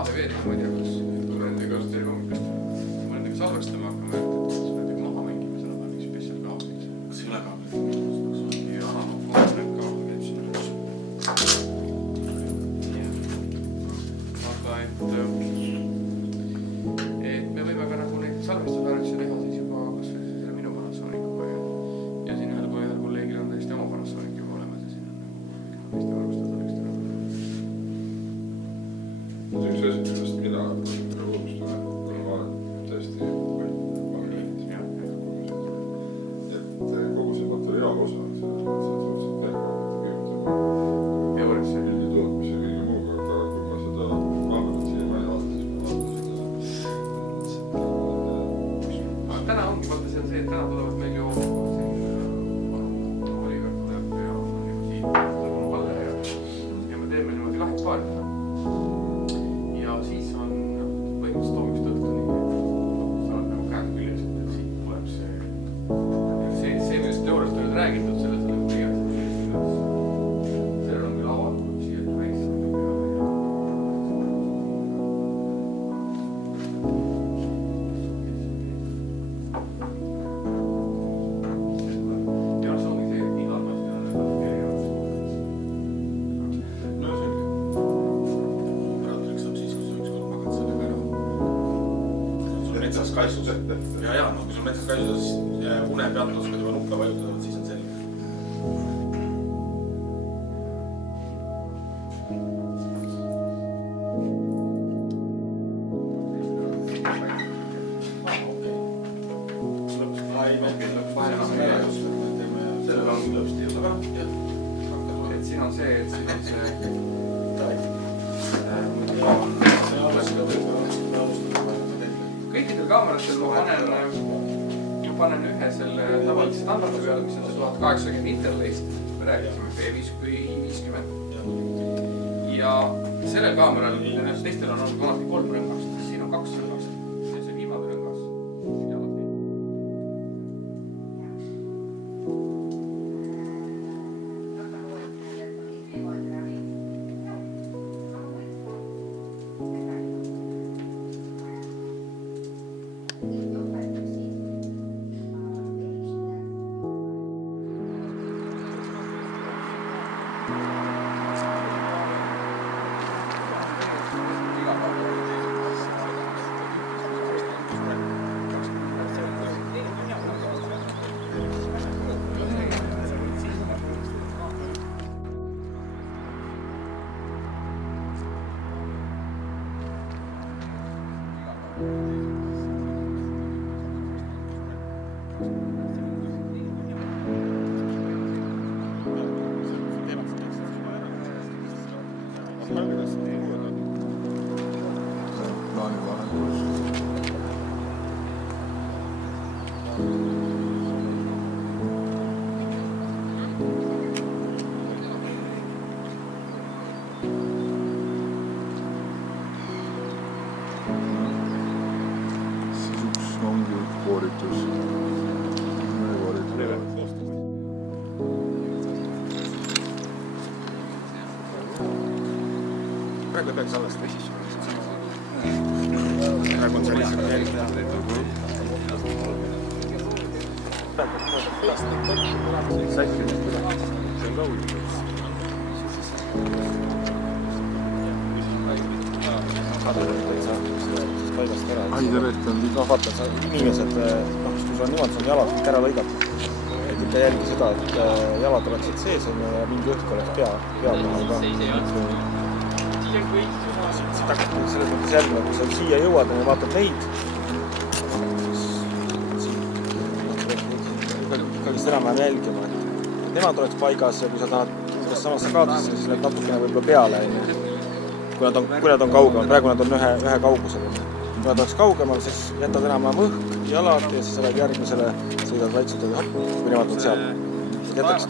ADV-d, ma ei tea, kas nendega hommikust ma nendega salvestama hakkame, et nendega maha mängime, seal on mingi spetsial kaabel. Kas ei ole kaabel? Mingi analog kaabel käib sinna üles. Aga et me võime ka nagu neid salvestusväärtusi teha siis juba kas selle minu Panasonic'uga ja siin ühel kolleegil on täiesti oma Panasonic juba olemas ja siin on nagu hästi arvustada üksteine. See üks asi, millest mina rõõmustan, kui ma olen täiesti magneet. Et kogu see materiaal osa, selles mõttes, et suhteliselt ja võrks see pildi tootmise ja kõige muuga, aga kui ma seda kaamerat siia maja vaatan, siis ma vaatan täna ongi, vaata see on see, et täna tulevad meil ju Oliver tuleb ja siin Valle ja me teeme niimoodi lahet paari. Ja siis on põhimõtteliselt hommikust õhtuni sa oled nagu käed küljes, et siit tuleb see, millest teooriast on nüüd räägitud, selles on nagu tegelikult sellel on küll aval, kui siia väikse peale ja see ongi see, et igal masin on erinevad. no selge. Operaatoriks saab siis, kui sa ükskord magad sellega ära. Sul metsas kaisus. Ja, no kui sul metsas kaisus une pealt oskad juba nuppe vajutada, siis on selge. Et siin on see, kõikidel kaameratel ma panen ühe selle tavalise standardi peale, mis on see 1080 interlace, me rääkisime P50. Ja sellel kaameral, teistel on olnud alati 3 rõngast, siin on 2 rõngast. See on see viimane rõngas. Praegu peaks alles tõsis. praegu on see lihtsalt jälgida. Aidevet on vaata, inimesed, kui sul on niimoodi, sul on jalad kõik ära lõigatud, et ikka jälgi seda, et jalad oleksid sees ja mingi õhk oleks pea kohal ka. Siit hakkab selles mõttes jälgima, kui sa siia jõuad ja vaatad neid, siis enam-vähem jälgima, et nemad oleks paigas ja kui sa tahad umbes samasse kaadrisse, siis need natukene võib-olla peale, kui nad on kaugemal. Praegu nad on ühe kaugusel. Kui nad oleks kaugemal, siis jätad enam-vähem õhk, jalad ja siis oled järgmisele sõidad väiksutega hopp, kui nemad on seal. Jätaks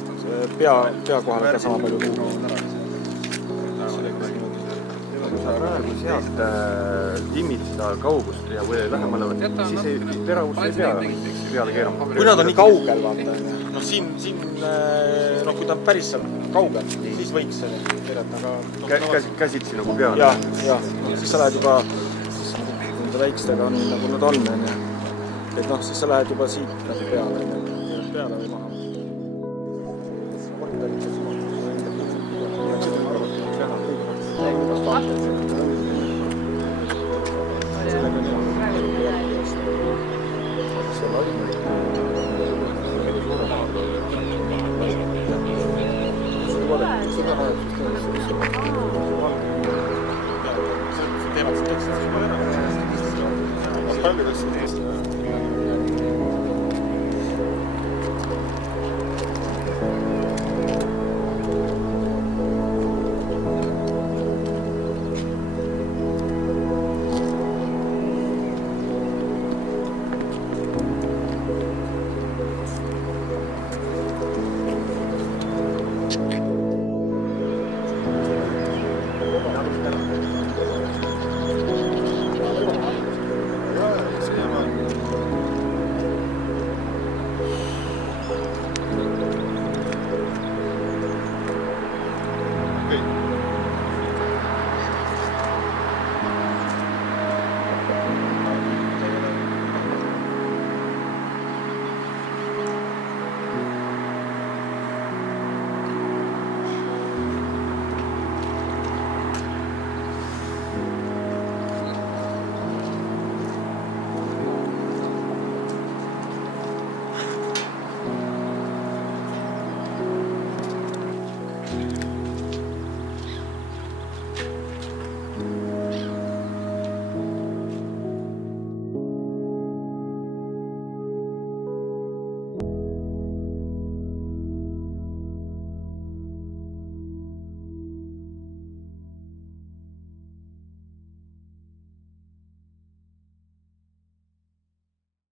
pea kohale ka sama palju kuhu. Praegu sealt timmid seda kaugust ja või lähemale, siis teravust ei peale keerama. Kui nad on nii kaugel, vaata, siin, kui ta on päris seal kaugel, siis võiks selle keerata, aga... Käsitsi nagu peale? Jah, siis sa lähed juba nende väikstega, nii nagu nad on, et siis sa lähed juba siit peale või maha. Palju